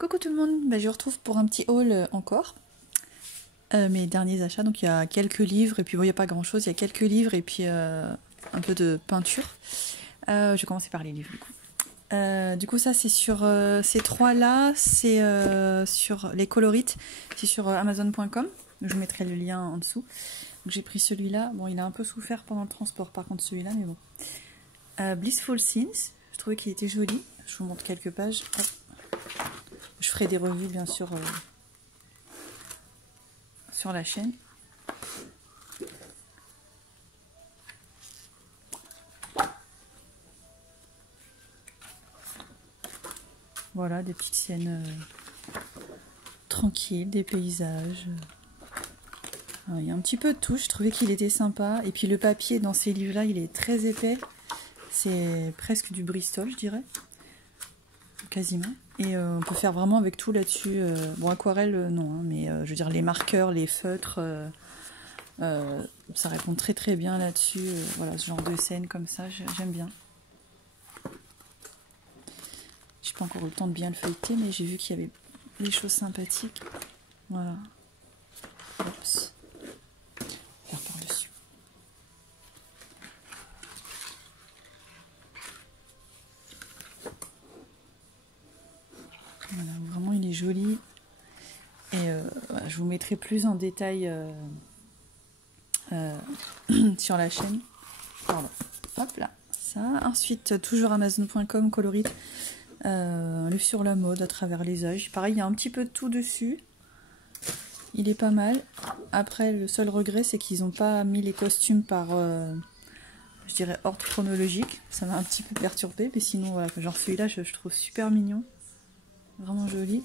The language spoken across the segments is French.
Coucou tout le monde, je vous retrouve pour un petit haul encore. Mes derniers achats, donc il y a quelques livres, et puis bon, il n'y a pas grand chose, il y a quelques livres et puis un peu de peinture. Je vais commencer par les livres du coup. Du coup ça c'est sur ces trois là, c'est sur les colorites, c'est sur amazon.com, je vous mettrai le lien en dessous. J'ai pris celui-là, bon il a un peu souffert pendant le transport par contre celui-là, mais bon. Blissful Scenes, je trouvais qu'il était joli, je vous montre quelques pages. Hop. Je ferai des revues bien sûr sur la chaîne. Voilà, des petites scènes tranquilles, des paysages. Il y a un petit peu de tout, je trouvais qu'il était sympa. Et puis le papier dans ces livres-là, il est très épais. C'est presque du Bristol, je dirais. Quasiment. Et on peut faire vraiment avec tout là-dessus. Bon, aquarelle, non, hein, mais je veux dire, les marqueurs, les feutres, ça répond très très bien là-dessus. Voilà, ce genre de scène comme ça, j'aime bien. J'ai pas encore eu le temps de bien le feuilleter, mais j'ai vu qu'il y avait des choses sympathiques. Voilà. Oups. Faire par-dessus. Voilà, vraiment il est joli. Et voilà, je vous mettrai plus en détail sur la chaîne. Pardon. Hop là, ça. Ensuite, toujours amazon.com, colorite. Un livre sur la mode à travers les âges. Pareil, il y a un petit peu de tout dessus. Il est pas mal. Après, le seul regret, c'est qu'ils n'ont pas mis les costumes par, je dirais, ordre chronologique. Ça m'a un petit peu perturbé. Mais sinon, voilà, genre celui-là, je trouve super mignon. Vraiment joli.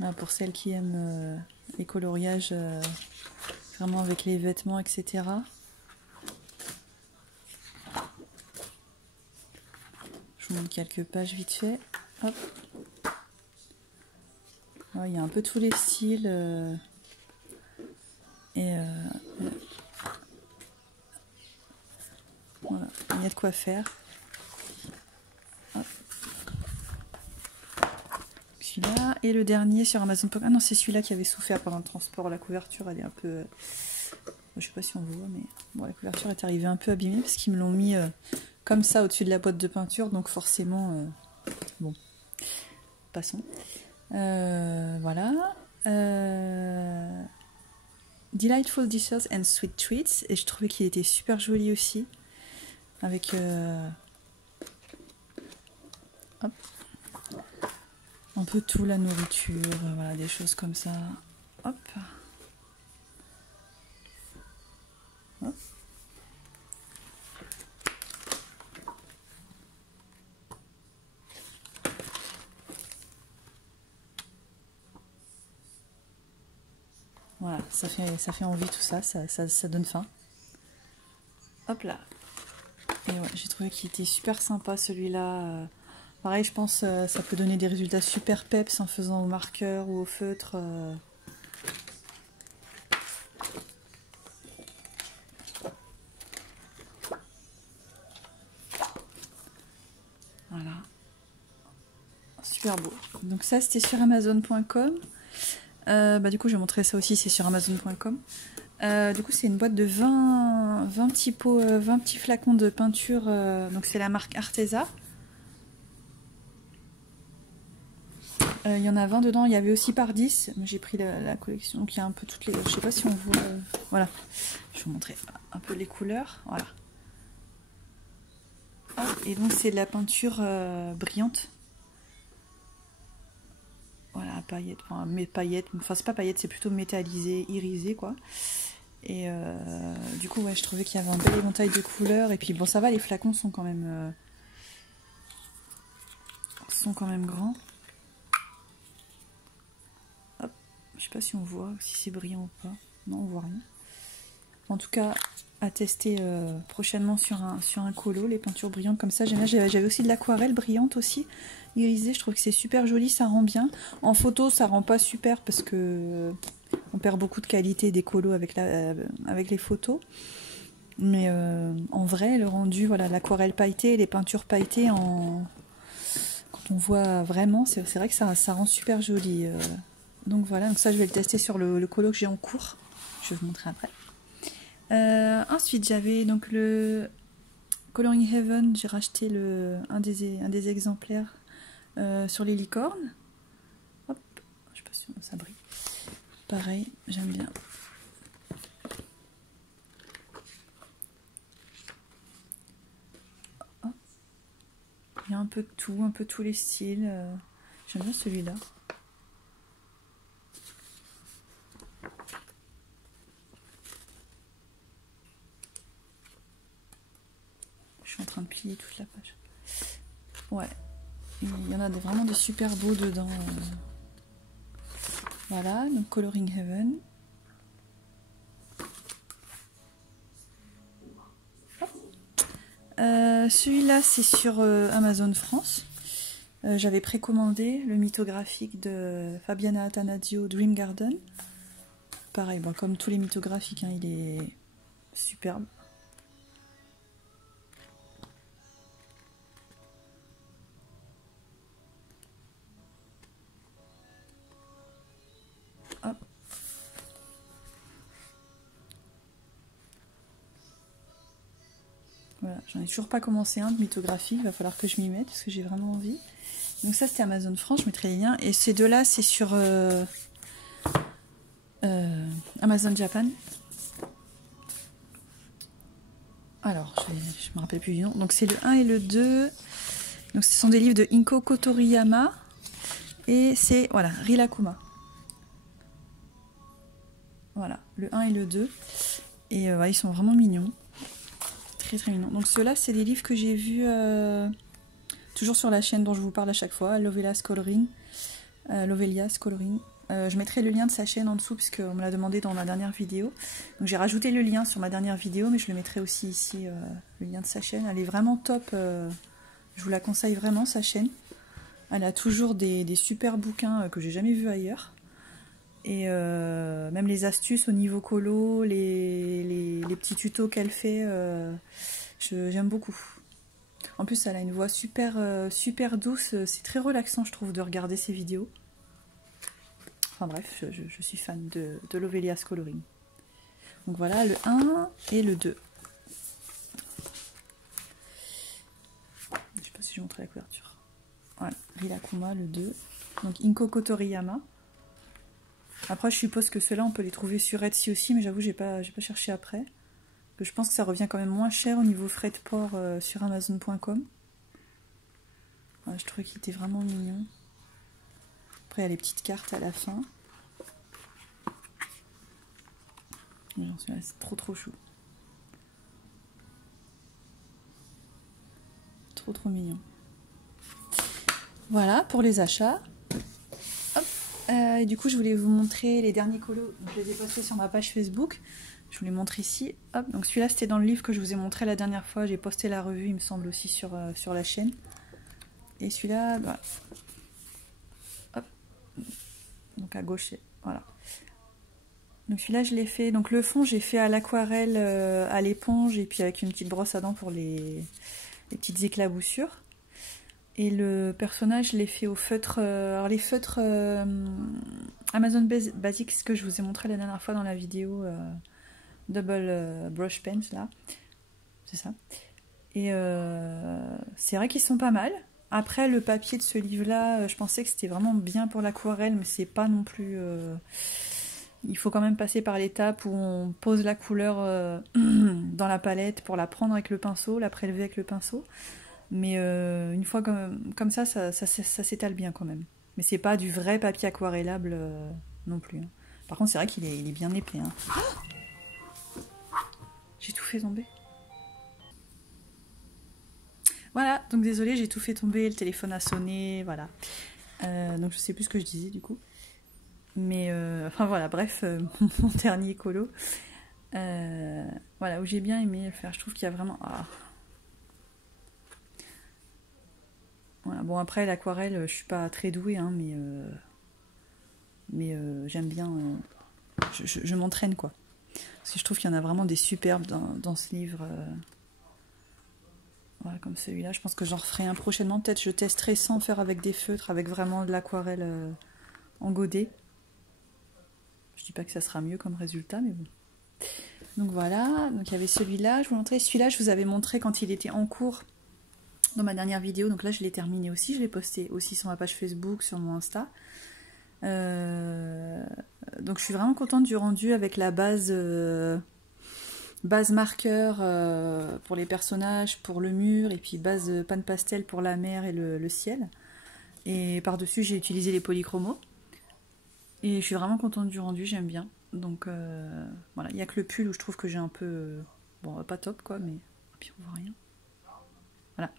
Là, pour celles qui aiment les coloriages, vraiment avec les vêtements, etc. Je vous montre quelques pages vite fait. Hop. Alors, il y a un peu tous les styles. Voilà, il y a de quoi faire. Celui-là. Et le dernier sur Amazon.com. Ah non, c'est celui-là qui avait souffert pendant le transport. La couverture, elle est un peu... je sais pas si on voit, mais bon, la couverture est arrivée un peu abîmée parce qu'ils me l'ont mis comme ça au-dessus de la boîte de peinture. Donc forcément, bon, passons. Voilà. Delightful Dishes and Sweet Treats. Et je trouvais qu'il était super joli aussi. Avec... hop. Un peu tout, la nourriture, voilà, des choses comme ça. Hop. Hop. Voilà, ça fait envie tout ça, ça donne faim. Hop là. Et ouais, j'ai trouvé qu'il était super sympa celui-là. Pareil, je pense ça peut donner des résultats super peps en faisant au marqueur ou au feutre. Voilà. Super beau. Donc ça, c'était sur amazon.com. Du coup, je vais montrer ça aussi, c'est sur amazon.com. Du coup, c'est une boîte de 20 petits pots, 20 petits flacons de peinture. Donc c'est la marque Arteza. Il y en a 20 dedans, il y avait aussi par 10. J'ai pris la collection, donc il y a un peu toutes les... Je sais pas si on voit... voilà. Je vais vous montrer un peu les couleurs. Voilà. Et donc c'est de la peinture brillante. Voilà, paillettes. Enfin, mais paillettes. Enfin, c'est pas paillettes, c'est plutôt métallisé, irisé, quoi. Et du coup, ouais, je trouvais qu'il y avait un bel éventail de couleurs. Et puis, bon, ça va, les flacons sont quand même grands. Hop, je sais pas si on voit, si c'est brillant ou pas. Non, on voit rien. En tout cas, à tester prochainement sur un colo, les peintures brillantes comme ça. J'avais aussi de l'aquarelle brillante aussi, irisée. Je trouve que c'est super joli, ça rend bien. En photo, ça rend pas super parce que on perd beaucoup de qualité des colos avec les photos. Mais en vrai, le rendu, voilà, l'aquarelle pailletée, les peintures pailletées, quand on voit vraiment, c'est vrai que ça rend super joli. Donc voilà, donc ça je vais le tester sur le colo que j'ai en cours. Je vais vous montrer après. Ensuite, j'avais donc le Coloring Heaven, j'ai racheté un des exemplaires sur les licornes. Hop, je sais pas si ça brille. Pareil, j'aime bien. Hop. Il y a un peu de tout, un peu tous les styles. J'aime bien celui-là. Je suis en train de plier toute la page. Ouais, il y en a vraiment des super beaux dedans. Voilà, donc Coloring Heaven. Celui-là, c'est sur Amazon France. J'avais précommandé le mythographique de Fabiana Attanasio, Dream Garden. Pareil, bon, comme tous les mythographiques, hein, il est superbe. Hop. Voilà, j'en ai toujours pas commencé un de mythographie, il va falloir que je m'y mette parce que j'ai vraiment envie. Donc ça c'était Amazon France, je mettrai les liens. Et ces deux-là c'est sur Amazon Japan. Alors, je me rappelle plus du nom. Donc c'est le 1 et le 2. Donc ce sont des livres de Inko Kotoriyama. Et c'est, voilà, Rilakuma. Voilà, le 1 et le 2. Et ouais, ils sont vraiment mignons. Très très mignons. Donc ceux-là, c'est des livres que j'ai vus toujours sur la chaîne dont je vous parle à chaque fois, Lovelia's Coloring. Je mettrai le lien de sa chaîne en dessous parce qu'on me l'a demandé dans la dernière vidéo. Donc j'ai rajouté le lien sur ma dernière vidéo, mais je le mettrai aussi ici, le lien de sa chaîne. Elle est vraiment top, je vous la conseille vraiment, sa chaîne. Elle a toujours des super bouquins que j'ai jamais vus ailleurs. Et même les astuces au niveau colo, les petits tutos qu'elle fait, j'aime beaucoup. En plus, elle a une voix super, super douce. C'est très relaxant, je trouve, de regarder ses vidéos. Enfin bref, je suis fan de Lovelia's Coloring. Donc voilà, le 1 et le 2. Je sais pas si je vais montrer la couverture. Voilà, Rilakuma, le 2. Donc Inko Kotoriyama. Après, je suppose que ceux-là, on peut les trouver sur Etsy aussi, mais j'avoue, j'ai pas cherché après. Que je pense que ça revient quand même moins cher au niveau frais de port sur Amazon.com. Voilà, je trouvais qu'il était vraiment mignon. Après, il y a les petites cartes à la fin. C'est trop trop chou. Trop trop mignon. Voilà pour les achats. Hop. Et du coup, je voulais vous montrer les derniers colos. Donc, je les ai postés sur ma page Facebook. Je vous les montre ici. Hop. Donc celui-là, c'était dans le livre que je vous ai montré la dernière fois. J'ai posté la revue, il me semble, aussi sur la chaîne. Et celui-là, voilà. Hop. Donc à gauche, voilà. Donc celui-là, je l'ai fait. Donc le fond, j'ai fait à l'aquarelle, à l'éponge, et puis avec une petite brosse à dents pour les petites éclaboussures. Et le personnage, je l'ai fait au feutre. Alors les feutres Amazon Basics que je vous ai montré la dernière fois dans la vidéo Double Brush Pens, là. C'est ça. Et c'est vrai qu'ils sont pas mal. Après, le papier de ce livre-là, je pensais que c'était vraiment bien pour l'aquarelle, mais c'est pas non plus... Il faut quand même passer par l'étape où on pose la couleur dans la palette pour la prendre avec le pinceau, la prélever avec le pinceau. Mais une fois comme ça s'étale bien quand même. Mais c'est pas du vrai papier aquarellable non plus. Hein. Par contre, c'est vrai qu'il est bien épais. Hein. J'ai tout fait tomber. Voilà, donc désolée, j'ai tout fait tomber, le téléphone a sonné, voilà. Donc je sais plus ce que je disais du coup. Mais enfin voilà, bref, mon dernier colo. Voilà, où j'ai bien aimé le faire. Je trouve qu'il y a vraiment... Ah. Voilà, bon après l'aquarelle, je suis pas très douée, hein, mais j'aime bien... je m'entraîne quoi. Parce que je trouve qu'il y en a vraiment des superbes dans ce livre. Voilà, comme celui-là. Je pense que j'en referai un prochainement. Peut-être je testerai sans faire avec des feutres, avec vraiment de l'aquarelle en godet. Je dis pas que ça sera mieux comme résultat, mais bon. Donc voilà, donc il y avait celui-là, je vous montrais. Celui-là, je vous avais montré quand il était en cours dans ma dernière vidéo. Donc là, je l'ai terminé aussi. Je l'ai posté aussi sur ma page Facebook, sur mon Insta. Donc je suis vraiment contente du rendu avec la base marqueur pour les personnages, pour le mur, et puis base pan pastel pour la mer et le ciel. Et par-dessus, j'ai utilisé les polychromos. Et je suis vraiment contente du rendu, j'aime bien. Donc voilà, il n'y a que le pull où je trouve que j'ai un peu... bon, pas top quoi, mais... puis on voit rien. Voilà.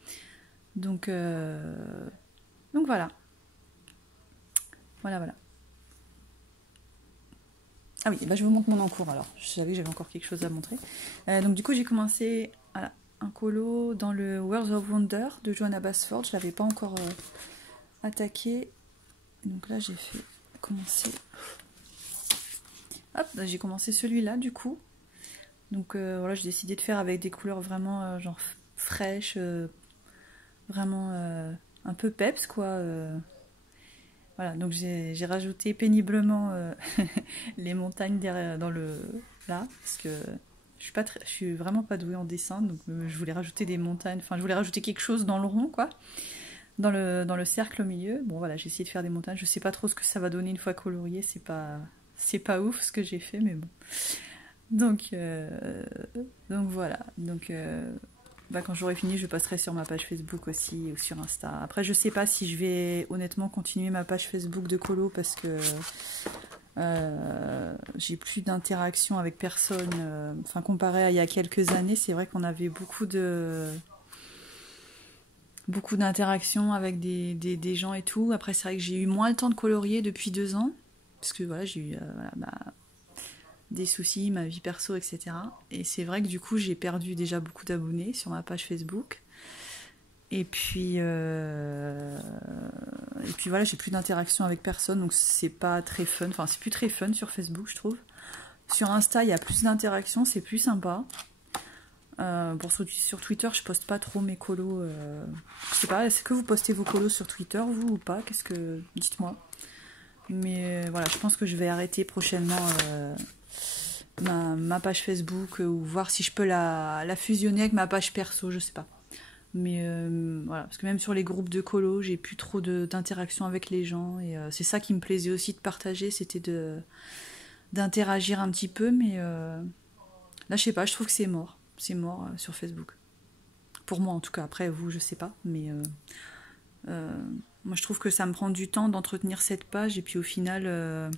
Donc voilà. Voilà. Ah oui, bah je vous montre mon encours alors. Je savais que j'avais encore quelque chose à montrer. Donc du coup, j'ai commencé voilà, un colo dans le World of Wonder de Johanna Basford. Je ne l'avais pas encore attaqué. Donc là, j'ai fait commencer... Hop, j'ai commencé celui-là du coup. Donc voilà, j'ai décidé de faire avec des couleurs vraiment genre fraîches, vraiment un peu peps quoi. Voilà, donc j'ai rajouté péniblement les montagnes derrière, dans le là, parce que je suis vraiment pas douée en dessin, donc je voulais rajouter des montagnes, enfin je voulais rajouter quelque chose dans le rond quoi, dans le cercle au milieu. Bon voilà, j'ai essayé de faire des montagnes, je sais pas trop ce que ça va donner une fois colorié, c'est pas ouf ce que j'ai fait, mais bon. Donc voilà, donc bah, quand j'aurai fini, je posterai sur ma page Facebook aussi ou sur Insta. Après, je sais pas si je vais honnêtement continuer ma page Facebook de colo parce que j'ai plus d'interaction avec personne. Enfin, comparé à il y a quelques années, c'est vrai qu'on avait beaucoup d'interactions avec des gens et tout. Après, c'est vrai que j'ai eu moins le temps de colorier depuis 2 ans parce que voilà, j'ai eu des soucis, ma vie perso, etc. Et c'est vrai que du coup, j'ai perdu déjà beaucoup d'abonnés sur ma page Facebook. Et puis voilà, j'ai plus d'interaction avec personne, donc c'est pas très fun. Enfin, c'est plus très fun sur Facebook, je trouve. Sur Insta, il y a plus d'interaction, c'est plus sympa. Sur Twitter, je poste pas trop mes colos. Je sais pas, est-ce que vous postez vos colos sur Twitter, vous, ou pas? Dites-moi. Mais voilà, je pense que je vais arrêter prochainement ma page Facebook ou voir si je peux la fusionner avec ma page perso, je sais pas. Mais voilà, parce que même sur les groupes de colo, j'ai plus trop d'interaction avec les gens et c'est ça qui me plaisait aussi de partager, c'était d'interagir un petit peu, mais là je sais pas, je trouve que c'est mort sur Facebook. Pour moi en tout cas, après vous je sais pas, mais moi je trouve que ça me prend du temps d'entretenir cette page et puis au final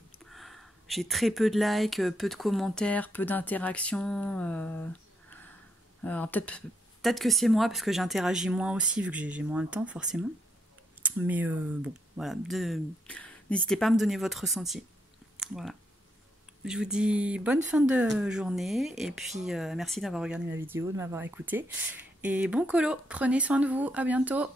j'ai très peu de likes, peu de commentaires, peu d'interactions. Alors peut-être que c'est moi parce que j'interagis moins aussi vu que j'ai moins de temps forcément. Mais bon, voilà. N'hésitez pas à me donner votre ressenti. Voilà. Je vous dis bonne fin de journée et puis merci d'avoir regardé ma vidéo, de m'avoir écouté. Et bon colo, prenez soin de vous, à bientôt.